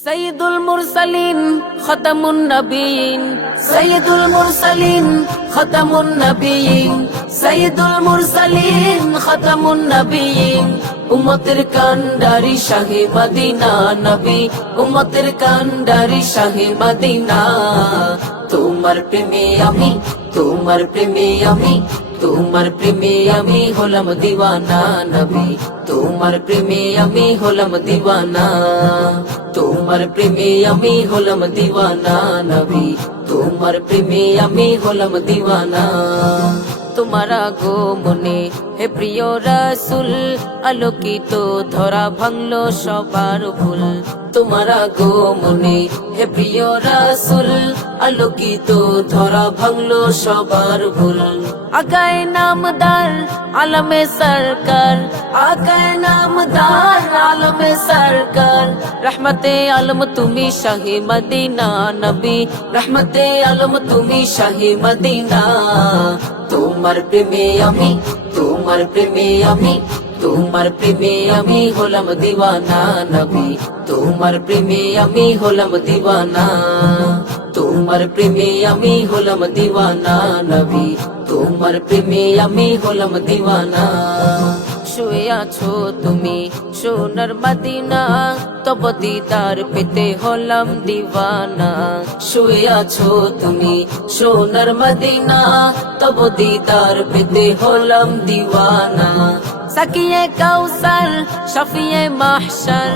সৈয়দুল মুরসালিন খতামুন নবীন। সৈয়দুল মুরসালিন খতামুন নবীন। সৈয়দুল মুরসালিন খতামুন নবীন। উম্মতের কান্ডারি শাহে মদিনা নবী। উম্মতের কান্ডারি শাহে মদিনা। তোমার প্রেমে আমি, তোমার প্রেমে আমি, তোমার প্রেমে আমি হলাম দিওয়ানা নবী। তোমার প্রেমে আমি হলাম দিওয়ানা। তোমার প্রেমে আমি হলাম দিওয়ানা নবী। তোমার প্রেমে আমি হলাম দিওয়ানা। তোমারা গো মনে হে প্রিয় রাসুল, আলোকিত ধরা ভাঙলো সবার ভুল। তোমারা গো মনে হে প্রিয় রাসুল, আলোকিত ধরা ভাঙলো সবার ভুল। আগায় নামদার আলমে সরকার, আগায় নামদার আলমে সরকার। রহমতে আলম তুমি শাহে মদিনা, নবী। রহমতে আলম তুমি শাহে মদিনা। তোমার প্রেমে আমি, তোমার প্রেমে আমি, তোমার প্রেমে আমি হলাম দিওয়ানা, নবী। তোমার প্রেমে আমি হলাম দিওয়ানা, তোমার প্রেমে আমি হলাম দিওয়ানা, নবী। তোমার প্রেমে আমি হলাম দিওয়ানা। শুয়ে আছো তুমি। সোনার মদিনা, তব দিদার পেতে হলাম দিওয়ানা। শুয়ে আছো তুমি, সোনার মদিনা, তব দিদার পেতে হলাম দিওয়ানা। সাকিয়ে কাউসার, শফিয়ে মাহশর।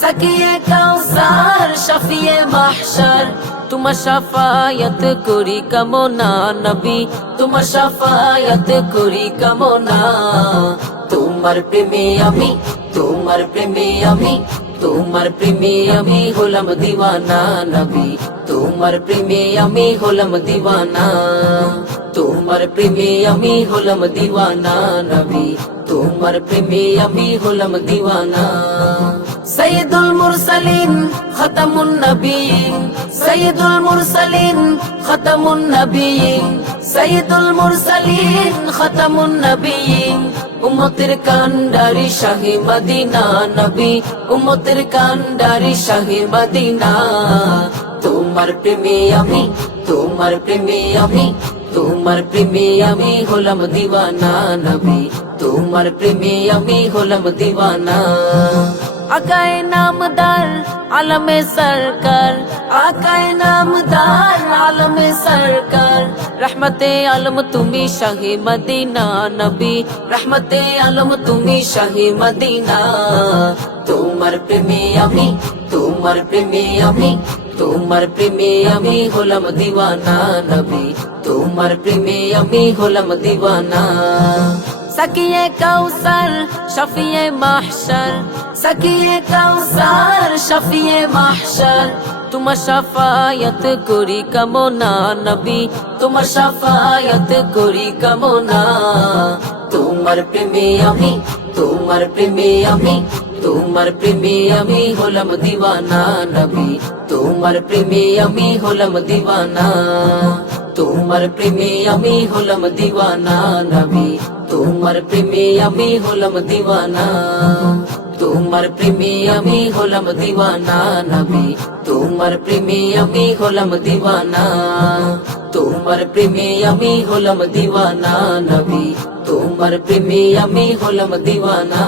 সাকিয়ে কাউসার, শফিয়ে মাহশর। তোমার সাফায়াত করি কামনা নবী, তোমার সাফায়াত করি কামনা। তোমার প্রেমে আমি তোমার প্রেমে আমি তোমার প্রেমে আমি হলাম দিওয়ানা নবী তোমার প্রেমে আমি হলাম দিওয়ানা তোমার প্রেমে আমি হলাম দিওয়ানা নবী তোমার প্রেমে আমি হলাম দিওয়ানা সৈয়দুল মুরসালিন খতামুন নবীন সৈয়দুল মুরসালিন খতামুন নবীন সৈয়দুল মুরসালিন খতামুন নবীন উম্মতের কান্ডারি শাহে মদিনা নবী উম্মতের কান্ডারি শাহে মদিনা তোমার প্রেমে আমি তোমার প্রেমে আমি তোমার প্রেমে আমি হলাম দিওয়ানা নবী। তোমার প্রেমে আমি হলাম দিওয়ানা। আকায় নামদার আলমে সরকার। আকায় নামদার আলমে সরকার। রহমতে আলম তুমি শাহে মদিনা নবী। রহমতে আলম তুমি শাহে মদিনা। তোমার প্রেমে আমি, তোমার প্রেমে আমি তোমার প্রেমে আমি হলাম দিওয়ানা নবী। তোমার প্রেমে আমি হলাম দিওয়ানা। সাকিয়ে কাউসার, শফিয়ে মাহশর। সাকিয়ে কাউসার, শফিয়ে মাহশর। তোমার সাফায়াত করি কামনা নবী। তোমার সাফায়াত করি কামনা। তোমার প্রেমে আমি, তোমার প্রেমে আমি তোমার প্রেমে আমি হলাম দিওয়ানা নবী তোমার প্রেমে আমি হলাম দিওয়ানা তোমার প্রেমে আমি হলাম দিওয়ানা নবী তোমার প্রেমে আমি হলাম দিওয়ানা তোমার প্রেমে আমি হলাম দিওয়ানা নবী তোমার প্রেমে আমি হলাম দিওয়ানা তোমার প্রেমে আমি হলাম দিওয়ানা নবী তোমার প্রেমে আমি হলাম দিওয়ানা